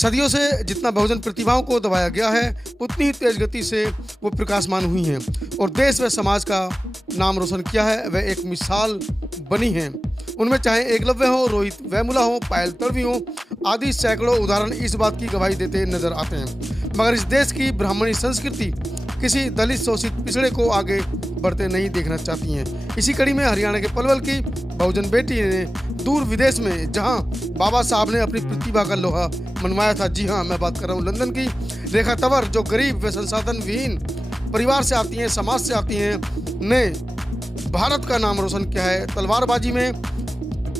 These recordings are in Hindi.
सदियों से जितना बहुजन प्रतिभाओं को दबाया गया है, उतनी ही तेज गति से वो प्रकाशमान हुई हैं और देश व समाज का नाम रोशन किया है। वह एक मिसाल बनी हैं। उनमें चाहे एकलव्य हो, रोहित वेमुला हो, पायल तड़वी हो आदि सैकड़ों उदाहरण इस बात की गवाही देते नजर आते हैं। मगर इस देश की ब्राह्मणी संस्कृति किसी दलित शोषित पिछड़े को आगे बढ़ते नहीं देखना चाहती हैं। इसी कड़ी में हरियाणा के पलवल की बहुजन बेटी ने दूर विदेश में जहां बाबा साहब ने अपनी प्रतिभा का लोहा मनवाया था, जी हां, मैं बात कर रहा हूं लंदन की रेखा तंवर, जो गरीब व संसाधन विहीन परिवार से आती हैं, समाज से आती हैं, ने भारत का नाम रोशन किया है। तलवारबाजी में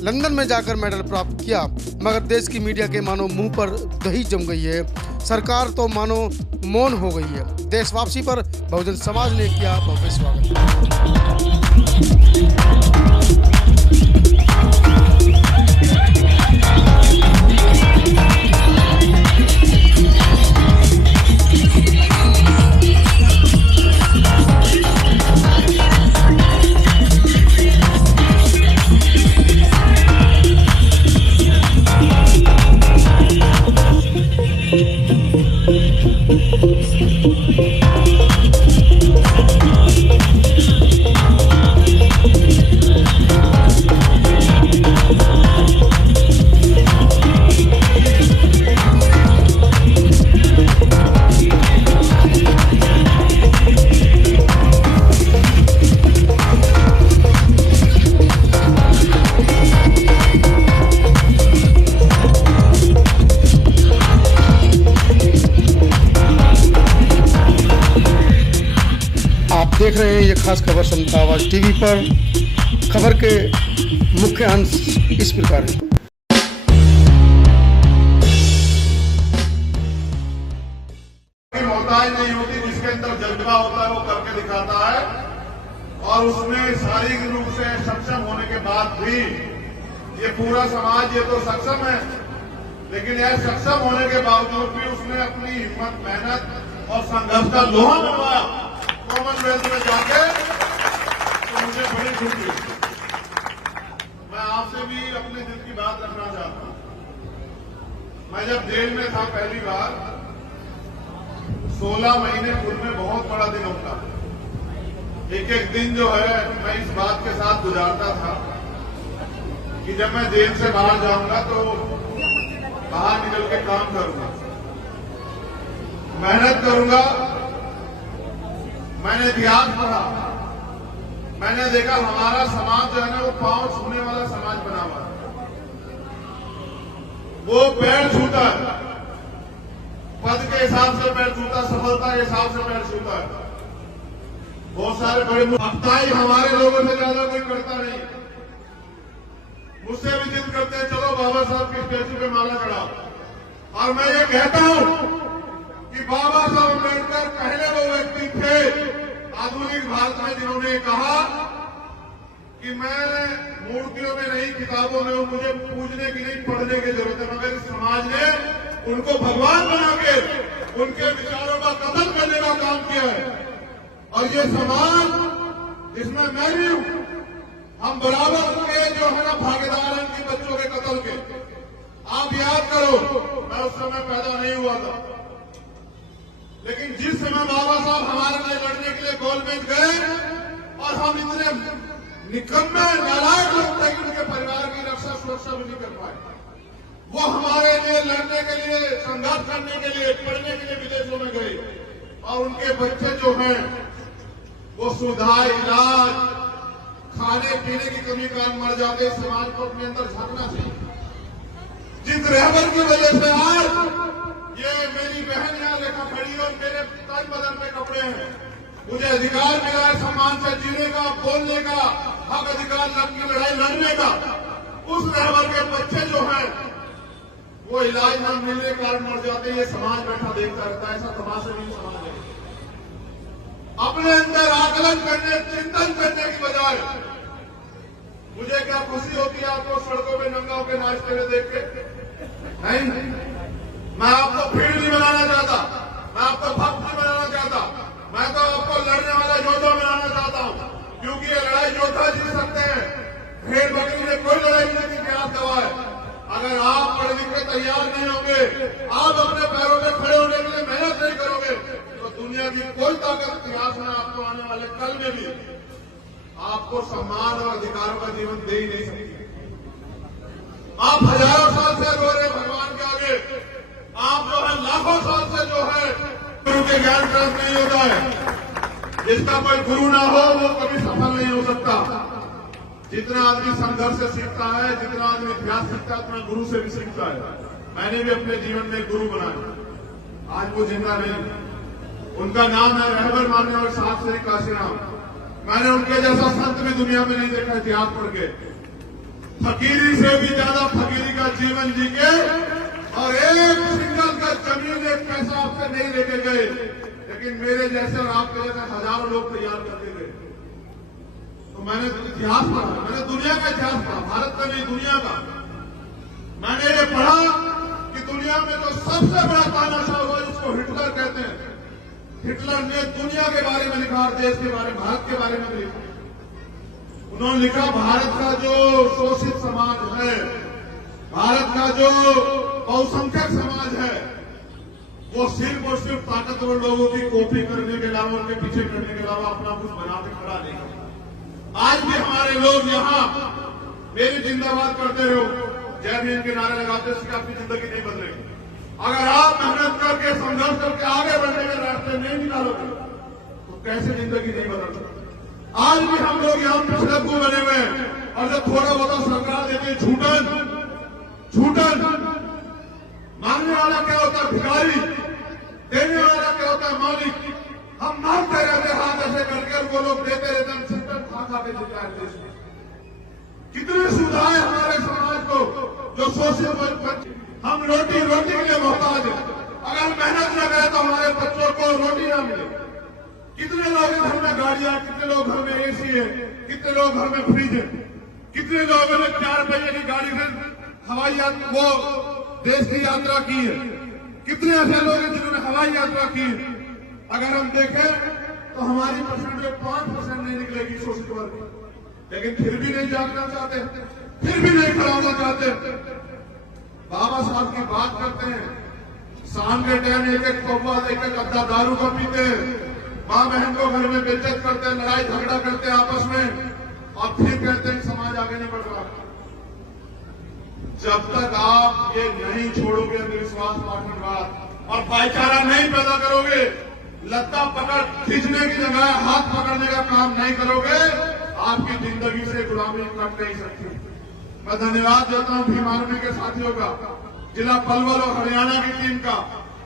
लंदन में जाकर मेडल प्राप्त किया, मगर देश की मीडिया के मानो मुंह पर दही जम गई है। सरकार तो मानो मौन हो गई है। देश वापसी पर बहुजन समाज ने किया भव्य स्वागत। देख रहे हैं ये खास खबर समता आवाज टीवी पर। खबर के मुख्य अंश इस प्रकार है। मोहताज नहीं होती, जिसके अंदर जज्बा होता है वो करके दिखाता है। और उसमें शारीरिक रूप से सक्षम होने के बाद भी ये पूरा समाज ये तो सक्षम है, लेकिन यह सक्षम होने के बावजूद भी उसने अपनी हिम्मत, मेहनत और संघर्ष का लोहा मनवाया कॉमनवेल्थ में जाके, तो मुझे बड़ी खुशी है। मैं आपसे भी अपने दिल की बात रखना चाहता हूं। मैं जब जेल में था पहली बार, 16 महीने पूर्व में बहुत बड़ा दिन होता है। एक एक दिन जो है मैं इस बात के साथ गुजारता था कि जब मैं जेल से बाहर जाऊंगा तो बाहर निकल के काम करूंगा, मेहनत करूंगा। मैंने इतिहास पढ़ा, मैंने देखा हमारा समाज जो है ना वो पांव छूने वाला समाज बना हुआ है। वो पैर छूता है, पद के हिसाब से पैर छूता, सफलता के हिसाब से पैर छूता है। बहुत सारे बड़े अपताई हमारे लोगों से ज्यादा कोई करता नहीं। मुझसे भी जिद करते हैं, चलो बाबा साहब की स्टेचू पे माला चढ़ाओ। और मैं ये कहता हूं कि बाबा साहब अम्बेडकर पहले वो व्यक्ति थे आधुनिक भारत में जिन्होंने कहा कि मैं मूर्तियों में नहीं, किताबों में हूं, मुझे पूजने की नहीं, पढ़ने की जरूरत है। मगर इस समाज ने उनको भगवान बना के उनके विचारों का कत्ल करने का काम किया है। और ये समाज, इसमें मैं भी हूं, हम बराबर के जो है ना भागीदार हैं इन बच्चों के कत्ल के। आप याद करो, मैं उस समय पैदा नहीं हुआ था, लेकिन जिस समय बाबा साहब हमारे लिए लड़ने के लिए गोलमेज गए और हम इतने निकम्मे नालायक लोग थे कि उनके परिवार की रक्षा सुरक्षा भी नहीं कर पाए, वो हमारे लिए लड़ने के लिए, संघर्ष करने के लिए, पढ़ने के लिए विदेशों में गए। और उनके बच्चे जो हैं वो सुविधा, इलाज, खाने पीने की कमी के कारण मर जाते। समाज को अपने अंदर झांकना चाहिए। जिस रहबर की वजह से आज ये मेरी बहन यहाँ लेखा खड़ी और मेरे तन बदन पे कपड़े हैं, मुझे अधिकार मिला है सम्मान से जीने का, बोलने का, हक अधिकार की लड़ाई लड़ने का। उस रहबर के बच्चे जो हैं वो इलाज न मिलने के कारण मर जाते हैं। ये समाज बैठा देखता रहता है। ऐसा तमाशा नहीं समाज है। अपने अंदर आकलन करने, चिंतन करने की बजाय मुझे क्या खुशी होती है आपको सड़कों पे नंगा होकर नाचते हुए देख के? नहीं, मैं आपको भीड़ नहीं बनाना चाहता, मैं आपको भक्त नहीं बनाना चाहता, मैं तो आपको लड़ने वाला योद्धा बनाना चाहता हूं। क्योंकि ये लड़ाई योद्धा जीत सकते हैं, भेड़ बकरी ने कोई लड़ाई नहीं की, प्यास दवा है। अगर आप पढ़ लिख के तैयार नहीं होंगे, आप अपने पैरों पे खड़े होने के लिए मेहनत नहीं करोगे, तो दुनिया की कोई ताकत इतिहास में आपको आने वाले कल में भी आपको सम्मान और अधिकारों का जीवन दे ही नहीं सकती। आप हजारों साल से रो रहे भगवान के आगे, आप जो है लाखों साल से जो है गुरु के ज्ञान प्राप्त नहीं होता है। जिसका कोई गुरु ना हो वो कभी सफल नहीं हो सकता। जितना आदमी संघर्ष से सीखता है, जितना आदमी अभ्यास सीखता है, उतना गुरु से भी सीखता है। मैंने भी अपने जीवन में गुरु बनाया, आज वो जिंदा नहीं। उनका नाम है रहबर मानने और साथ से काशीराम। मैंने उनके जैसा संत भी दुनिया में नहीं देखा इतिहास पढ़ के। फकीरी से भी ज्यादा फकीरी का जीवन जी के और एक सिंगल का जमीन एक पैसा आपसे नहीं लेके गए, लेकिन मेरे जैसे और आपके जैसे हजारों लोग तैयार करके गए। तो मैंने इतिहास पढ़ा, मैंने दुनिया का इतिहास पढ़ा, भारत का नहीं दुनिया का। मैंने ये पढ़ा कि दुनिया में जो सबसे बड़ा तानाशाह हुआ जिसको हिटलर कहते हैं, हिटलर ने दुनिया के बारे में लिखा और देश के बारे में, भारत के बारे में लिखा। उन्होंने लिखा भारत का जो शोषित समाज है, भारत का जो बहुसंख्यक समाज है, वो सिर्फ और सिर्फ ताकतवर लोगों की कॉपी करने के अलावा, उनके पीछे करने के अलावा अपना कुछ बना के खड़ा नहीं है। आज भी हमारे लोग यहाँ मेरी जिंदाबाद करते रहो, जय भीम के नारे लगाते, इससे आपकी जिंदगी नहीं बदलेगी। अगर आप मेहनत करके संघर्ष करके आगे बढ़ने के रास्ते नहीं निकालोगे तो कैसे जिंदगी नहीं बदल सकती। आज भी हम लोग यहाँ पिछड़े को बने हुए हैं और जब थोड़ा बहुत सरकार देती है झूठन मांगने वाला क्या होता है भिखारी, देने वाला क्या होता है मालिक। हम मांगते रहते हाथ ऐसे करके और वो लोग देते रहते, हम चिंतन खा के देते हैं देश में। कितनी सुविधाएं हमारे समाज को जो शोषित, हम रोटी के लिए मोहताज है। अगर मेहनत न करें तो हमारे बच्चों को रोटी ना मिले। कितने लोग घर में गाड़ियां, कितने लोग घर में एसी है, कितने लोग घर में फ्रिज है, कितने लोगों ने 4 पहिए की गाड़ी से हवाई वो देश की यात्रा की है, कितने ऐसे लोग हैं जिन्होंने हवाई यात्रा की है। अगर हम देखें तो हमारी परसेंटेज 5% नहीं निकलेगी शोषित वर्ग, लेकिन फिर भी नहीं जागना चाहते, फिर भी नहीं खड़ा होना चाहते। बाबा साहब की बात करते हैं, शाम के टाइम एक कौवा एक अद्धा दारू का पीते हैं, माँ बहन को घर में बेइज्जत करते हैं, लड़ाई झगड़ा करते हैं आपस में, और फिर कहते हैं समाज आगे नहीं बढ़ रहा। जब तक आप ये नहीं छोड़ोगे अंधविश्वास, पाखंडवाद और भाईचारा नहीं पैदा करोगे, लत्ता पकड़ खींचने की जगह हाथ पकड़ने का काम नहीं करोगे, आपकी जिंदगी से गुलामी कट नहीं सकती। मैं धन्यवाद देता हूं भीम आर्मी के साथियों का, जिला पलवल और हरियाणा की टीम का,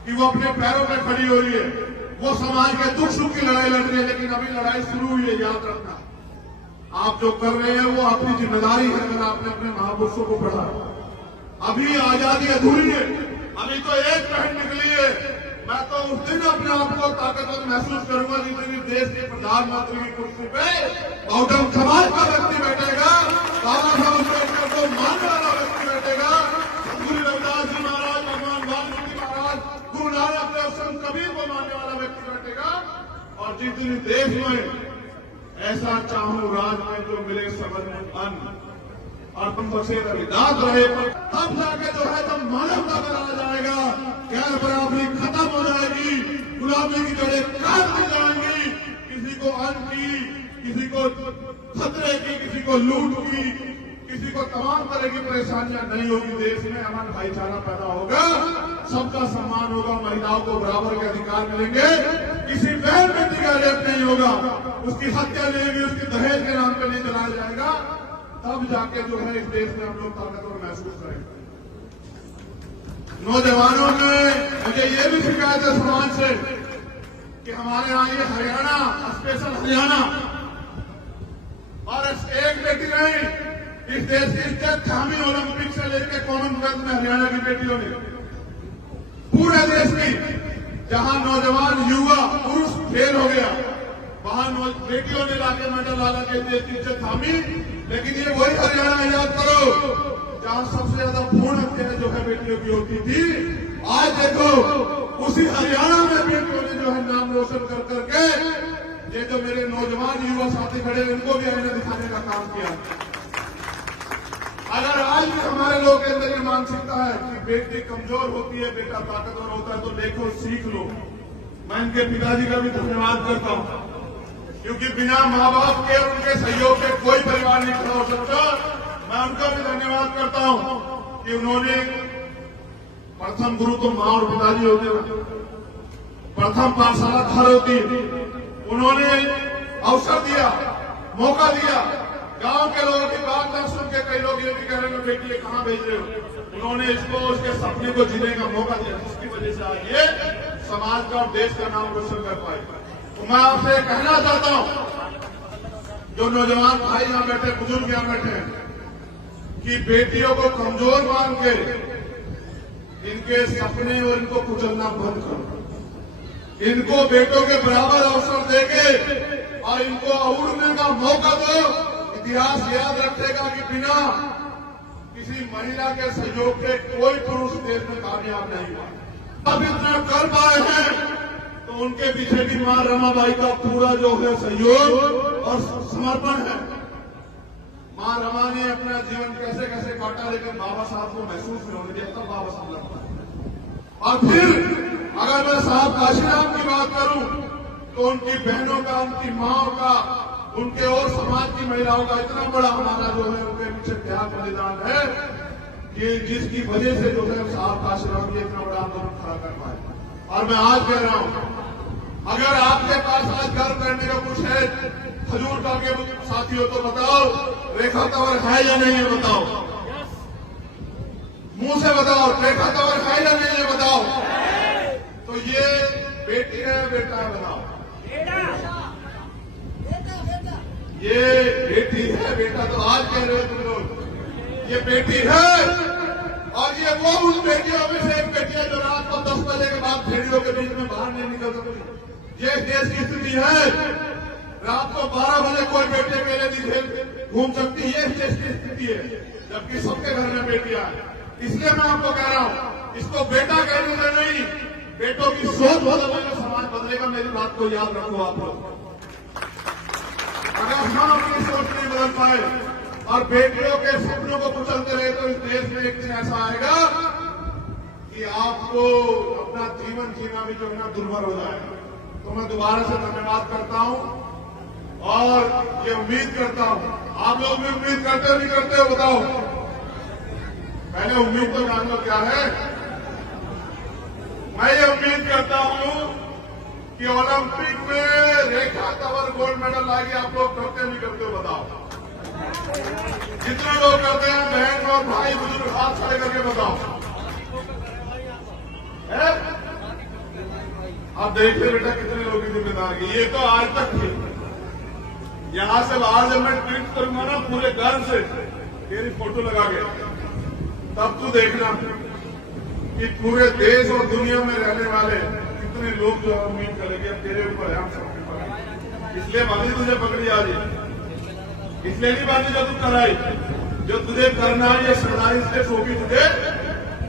कि वो अपने पैरों पर खड़ी हो रही है। वो समाज के दुख सुख की लड़ाई लड़ रही है, लेकिन अभी लड़ाई शुरू हुई है। याद रखना, आप जो कर रहे हैं वो आपकी जिम्मेदारी है। अगर आपने अपने महापुरुषों को पढ़ा, अभी आजादी अधूरी है, अभी तो एक पहल निकली है। मैं तो उस दिन अपने आप को ताकतवर महसूस करूंगा जिस दिन देश के प्रधानमंत्री की कुर्सी पे बहुजन समाज का व्यक्ति बैठेगा, बाबा साहब अम्बेडकर को मानने वाला व्यक्ति बैठेगा, गुरु रविदास जी महाराज, भगवान वाल्मीकि महाराज, गुरु नानक देव, संत कबीर को मानने वाला व्यक्ति बैठेगा। और जिस दिन देश में ऐसा चाहूं राज में जो मिले सबन में अन्न और तुम बसे दाद रहे, तब जाके जो है जब मानवता बनाया जाएगा, गैर बराबरी खत्म हो जाएगी, गुलामी की जड़ें काट दी जाएंगी। किसी को अन्न की, किसी को खतरे की, किसी को लूट की, किसी को तमाम तरह की परेशानियां नहीं होगी। देश में अमन भाईचारा पैदा होगा, सबका सम्मान होगा, महिलाओं को बराबर के अधिकार मिलेंगे, किसी बहन बेटी का रेप नहीं होगा, उसकी हत्या नहीं होगी, उसकी दहेज के नाम पर नहीं जलाया जाएगा। तब जाके जो है इस देश में हम लोग ताकतवर महसूस करेंगे। नौजवानों में मुझे ये भी शिकायत है समाज से कि हमारे यहाँ ये हरियाणा, स्पेशल हरियाणा, और एक बेटी नहीं, इस देश की इज्जत थामी ओलंपिक से लेकर कॉमनवेल्थ में हरियाणा की बेटियों ने, पूरे देश की, जहां नौजवान युवा पुरुष फेल हो गया, वहां बेटियों ने लाके मेडल वाला के देश की इज्जत थामी। लेकिन ये वही हरियाणा, याद करो, जहां सबसे ज्यादा भ्रूण हत्या जो है बेटियों की होती थी। आज देखो उसी हरियाणा में बेटियों ने जो है नाम रोशन कर करके, ये जो मेरे नौजवान युवा साथी खड़े, इनको भी आईना दिखाने का काम किया। अगर आज भी हमारे लोगों के अंदर ये मानसिकता है कि बेटी कमजोर होती है, बेटा ताकतवर होता है, तो देखो सीख लो। मैं इनके पिताजी का भी धन्यवाद करता हूं, क्योंकि बिना माँ बाप के और उनके सहयोग के कोई परिवार नहीं खड़ा हो सकता। मैं उनका भी धन्यवाद करता हूं कि उन्होंने, प्रथम गुरु तो माँ और पिताजी होते हैं, प्रथम पाठशाला घर होती, उन्होंने अवसर दिया, मौका दिया। गांव के लोगों की बात न सुन के कई लोग ये भी कह रहे हैं बेटी ये कहां भेज रहे हो, उन्होंने इसको उसके सपने को जीने का मौका दिया, जिसकी वजह से आज ये समाज का और देश का नाम रोशन कर पाए। तो मैं आपसे कहना चाहता हूं, जो नौजवान भाई यहां बैठे, बुजुर्ग यहां बैठे, कि बेटियों को कमजोर मान के इनके सपने और इनको कुचलना बंद करो। इनको बेटों के बराबर अवसर देके और इनको उड़ने का मौका दो। इतिहास याद रखेगा कि बिना किसी महिला के सहयोग के कोई पुरुष देश में कामयाब नहीं हुआ। अब इतना कर पाए हैं तो उनके पीछे भी मां रमाबाई का पूरा जो है सहयोग और समर्पण है। मां रमा ने अपना जीवन कैसे कैसे काटा, लेकिन बाबा साहब को महसूस नहीं होने दिया, तब बाबा साहब लगता है। और फिर अगर मैं साहब काशीराम की बात करूं तो उनकी बहनों का, उनकी माओ का, उनके और समाज की महिलाओं का इतना बड़ा हमारा जो है उनके पीछे त्याग बलिदान है कि जिसकी वजह से जो है साहब काशीराम ये इतना बड़ा आंदोलन खड़ा कर पाए। और मैं आज कह रहा हूं, अगर आपके पास आज गर्व करने का कुछ है खजूर का के साथियों, तो बताओ रेखा तंवर है या नहीं है, बताओ, मुंह से बताओ, रेखा तंवर है या नहीं है, बताओ। तो ये बेटी है बेटा है, बताओ, ये बेटी है बेटा, तो आज कह रहे हो तुम लोग ये बेटी है। और ये वो उन बेटियों में से एक बेटी है जो रात को 10 बजे के बाद भेड़ियों के बीच में बाहर नहीं निकल सकती। ये देश की स्थिति है, रात को 12 बजे कोई बेटे मेले नहीं घूम सकती, ये देश की स्थिति है, जबकि सबके घर में बेटियां हैं। इसलिए मैं आपको कह रहा हूं, इसको बेटा कहने से नहीं, बेटों की सोच बदलेगा, समाज बदलेगा। मेरी बात को याद रखो आप लोग। अगर हम अपनी सोच नहीं बदल पाए और बेटियों के सपनों को कुचलते रहे तो इस देश में एक दिन ऐसा आएगा कि आपको अपना जीवन जीना भी जो है ना दुर्भर हो जाएगा। तो मैं दोबारा से धन्यवाद करता हूं और ये उम्मीद करता हूं, आप लोग भी उम्मीद करते हो नहीं करते हो, बताओ। पहले उम्मीद तो जान लो क्या है। मैं ये उम्मीद करता हूं कि ओलंपिक में रेखा तंवर गोल्ड मेडल लाएगी। आप लोग करते नहीं करते हो, बताओ। जितने लोग करते हैं, बहन और भाई बुजुर्ग हाथ खड़े करके बताओ। आप देखिए बेटा कितने लोग की जिम्मेदारी। ये तो आज तक थी, यहां से बाहर जब मैं ट्वीट करूंगा ना पूरे घर से तेरी फोटो लगा के, तब तू देखना कि पूरे देश और दुनिया में रहने वाले कितने लोग जो उम्मीद करेंगे तेरे ऊपर है, हम सबके ऊपर। इसलिए बांधी तुझे पकड़ी आज, इसलिए नहीं बांधी जो तू कराई, जो तुझे करना है ये सरदारी इसलिए सौंपी तुझे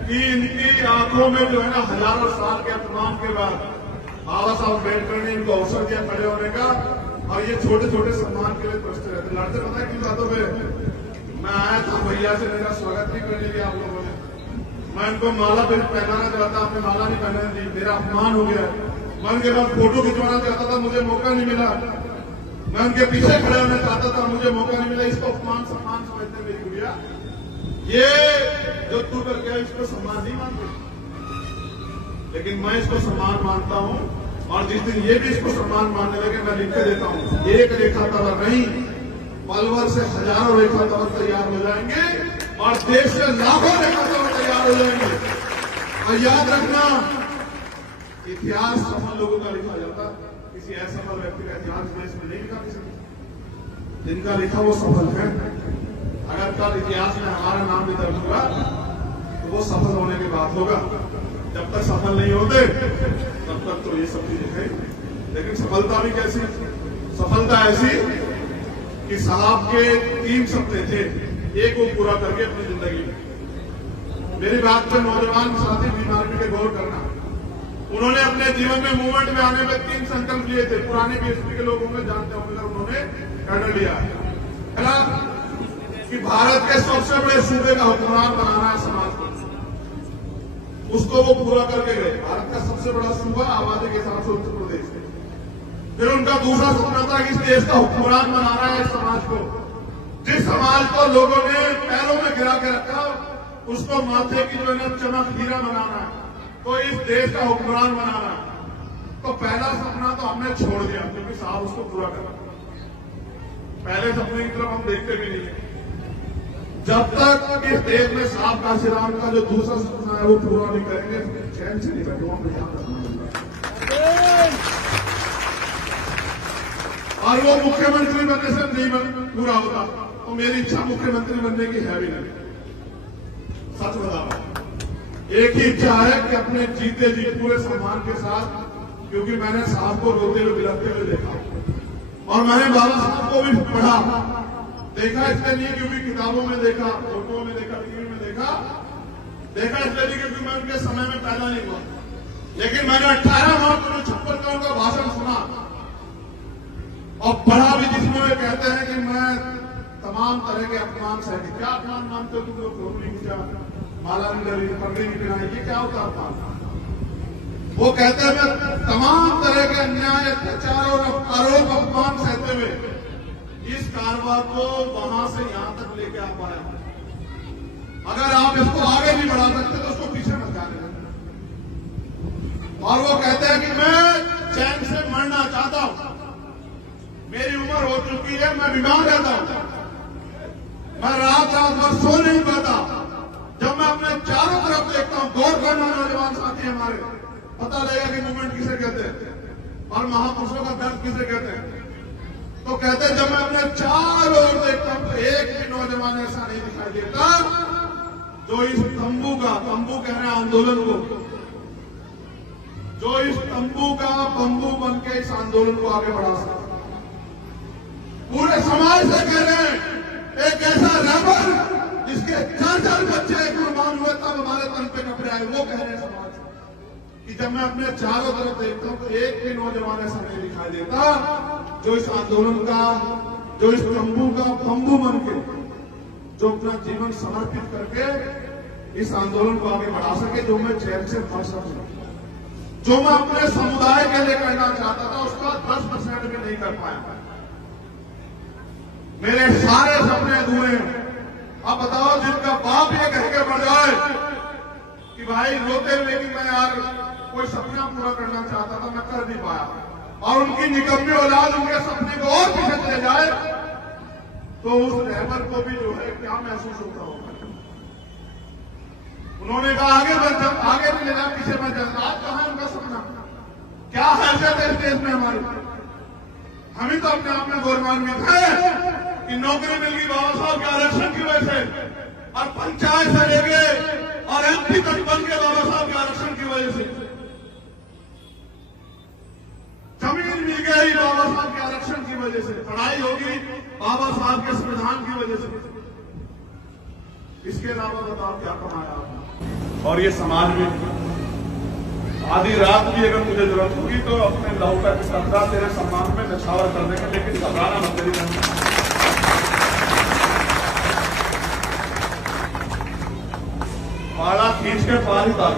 कि इनकी आंखों में जो है ना हजारों साल के अपमान के बाद बाबा साहब अम्बेडकर ने इनको अवसर दिया खड़े होने का। और ये छोटे छोटे सम्मान के लिए प्रश्न रहते लड़ते, पता है किन बातों पर। मैं आया था भैया से, मेरा स्वागत नहीं करने दिया आप लोगों ने। मैं इनको माला पहनाना चाहता, आपने माला नहीं पहनाने दी, मेरा अपमान हो गया। मैं उनके पास फोटो खिंचवाना चाहता था, मुझे मौका नहीं मिला। मैं उनके पीछे खड़ा होना चाहता था, मुझे मौका नहीं मिला। इसको अपमान सम्मान समझते मेरी गुड़िया, ये जो तू कर गया इसको सम्मान नहीं मानते, लेकिन मैं इसको सम्मान मानता हूं। और जिस दिन ये भी इसको सम्मान मानने लगे, मैं लिख के देता हूं, एक रेखा तंवर नहीं, पलवल से हजारों रेखा तंवर तैयार हो जाएंगे और देश से लाखों रेखा तंवर तैयार हो जाएंगे। और याद रखना, इतिहास सफल लोगों का लिखा जाता, किसी असफल व्यक्ति का इतिहास देश में नहीं लिखा किसी ने। जिनका लिखा वो सफल है। अगर कल इतिहास में हमारा नाम भी दर्ज होगा तो वो सफल होने के बाद होगा। जब तक सफल नहीं होते तब तक तो ये सब चीजें है। लेकिन सफलता भी कैसी? सफलता ऐसी कि साहब के 3 सपने थे, एक वो पूरा करके अपनी जिंदगी में। मेरी बात पर नौजवान साथी बीमारी के गौर करना। उन्होंने अपने जीवन में मूवमेंट में आने में 3 संकल्प लिए थे। पुराने बीएसपी के लोग होंगे, जानते होंगे, उन्होंने कर लिया। पहला कि भारत के सबसे बड़े सूबे का हुक्मरान बनाना है समाज को, उसको वो पूरा करके गए। भारत का सबसे बड़ा सूबा आबादी के हिसाब से उत्तर प्रदेश है। फिर उनका दूसरा सपना था कि इस देश का हुक्मरान बनाना है इस समाज को, जिस समाज को लोगों ने पैरों में गिरा के रखा, उसको माथे की जो है चमक हीरा बनाना है, तो इस देश का हुक्मरान बनाना है। तो पहला सपना तो हमने छोड़ दिया, क्योंकि साहब उसको पूरा करना। पहले सपने की तरफ हम देखते भी नहीं है। जब तक इस देश में साहब काशीराम का जो दूसरा सपना है वो पूरा नहीं करेंगे, चैन से नहीं बैठे। और वो मुख्यमंत्री बनने से नहीं पूरा होता, तो मेरी इच्छा मुख्यमंत्री बनने की है भी नहीं। सच बता रहा हूं, एक ही इच्छा है कि अपने जीते जी पूरे सम्मान के साथ, क्योंकि मैंने साहब को रोते हुए बिलखते हुए देखा, और मैंने बाबा साहब को भी पढ़ा देखा, इसलिए नहीं क्योंकि किताबों में देखा, फोटो में देखा, टीवी में देखा इसलिए नहीं क्योंकि मैं उनके समय में पैदा नहीं हुआ, लेकिन मैंने 18 मार्च 1956 का उनका भाषण सुना और पढ़ा भी, जिसमें वे कहते हैं कि मैं तमाम तरह के अपमान सह, क्या अपमान मानते हो तुम लोग? फोटो नहीं खींचा, माला नहीं डरी, पगड़ी नहीं पहनाई, ये क्या होता अपमान? वो कहते हैं मैं तमाम तरह के अन्याय, अत्याचार और आरोप अपमान सहते हुए इस कारवां को वहां से यहां तक लेके आ पाया। अगर आप इसको आगे नहीं बढ़ा सकते तो उसको पीछे मत जाने दें। और वो कहते हैं कि मैं चैन से मरना चाहता हूं, मेरी उम्र हो चुकी है, मैं बीमार रहता हूं, मैं रात भर सो नहीं पाता। जब मैं अपने चारों तरफ देखता हूं, गौर करना नौजवान साथी हमारे, पता लगेगा कि मूवमेंट किसे कहते हैं और महापुरुषों का दर्द किसे कहते हैं। तो कहते हैं जब मैं अपने चारों ओर देखता हूं तो एक भी नौजवान ऐसा नहीं दिखाई देता जो इस तंबू कह रहे हैं आंदोलन को, जो इस तंबू का बंबू बन के इस आंदोलन को आगे बढ़ा सकता। पूरे समाज से कह रहे हैं एक ऐसा रैपर जिसके 4 बच्चे कुर्बान हुए तब हमारे तन पे कपड़े आए, वो कह रहे हैं समाज कि जब मैं अपने चारों तरफ देखता हूं तो एक भी नौजवान ऐसा नहीं दिखाई देता जो इस आंदोलन का, जो इस तंबू का बंबू बन के, जो अपना जीवन समर्पित करके इस आंदोलन को आगे बढ़ा सके, जो मैं चैन से पढ़ सकूं, जो मैं अपने समुदाय के लिए करना चाहता था उसका 10% भी नहीं कर पाया। मेरे सारे सपने अधूरे हैं। अब बताओ, जिनका बाप ये कह के बढ़ जाए कि भाई रोते हुए कि मैं यार कोई सपना पूरा करना चाहता था, मैं कर नहीं पाया, और उनकी निकम्मी औलाद उनके सपने को और पीछे चले जाए, तो उस रहबर को भी जो है क्या महसूस होता होगा। उन्होंने कहा आगे नहीं ले जाए, पीछे मत जाए। आज कहां है उनका सपना? क्या हैसियत है इस देश में हमारी? हम ही तो अपने आप में गौरवान्वित है कि नौकरी मिल गई बाबा साहब के आरक्षण की वजह से, और पंचायत से लेके और एमपी तक बन गए बाबा साहब के आरक्षण की वजह से। जमीन मिल गई बाबा साहब के आरक्षण की वजह से, पढ़ाई होगी बाबा साहब के संविधान की वजह से। इसके अलावा बताओ क्या कमाया आपने? और ये समाज में आधी रात भी अगर मुझे जरूरत होगी तो अपने लहू का कतरा तेरे सम्मान में नछावर कर देंगे, लेकिन घबराना मत तेरी नहीं। पाला खींच के पार ही डाल,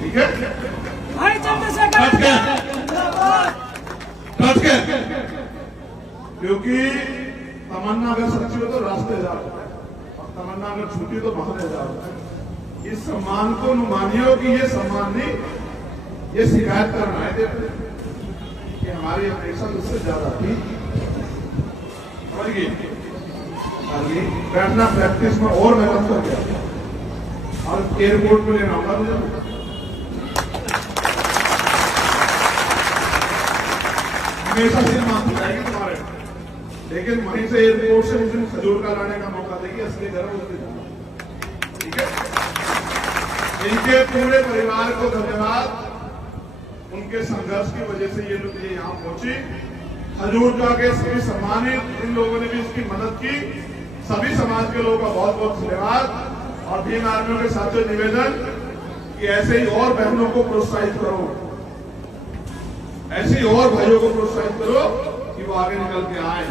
ठीक है? क्योंकि तमन्ना अगर सच्ची हो तो रास्ते जा रहा है, और तमन्ना अगर झूठी तो बहाने जा रहा है। इस सम्मान को मानियो कि ये सम्मान नहीं, ये शिकायत करना है कि हमारी अपेक्षा उससे ज्यादा थी। बैठना प्रैक्टिस में और मेहनत कर गया, और एयरपोर्ट में लेना होगा मुझे। हमेशा सिर्फ माफ जाएगी तुम्हारे, लेकिन वहीं से एयरपोर्ट से मुझे खजूर का लाने का मौका देगी, असली घर उसके जाना, ठीक है? इनके पूरे परिवार को धन्यवाद, उनके संघर्ष की वजह से ये लोग ये यहाँ पहुंची। हजूर का के सभी सम्मानित इन लोगों ने भी इसकी मदद की, सभी समाज के लोगों का बहुत बहुत धन्यवाद। और भीम आर्मियों के साथियों निवेदन कि ऐसे ही और बहनों को प्रोत्साहित करो, ऐसे ही और भाइयों को प्रोत्साहित करो कि वो आगे निकल के आए।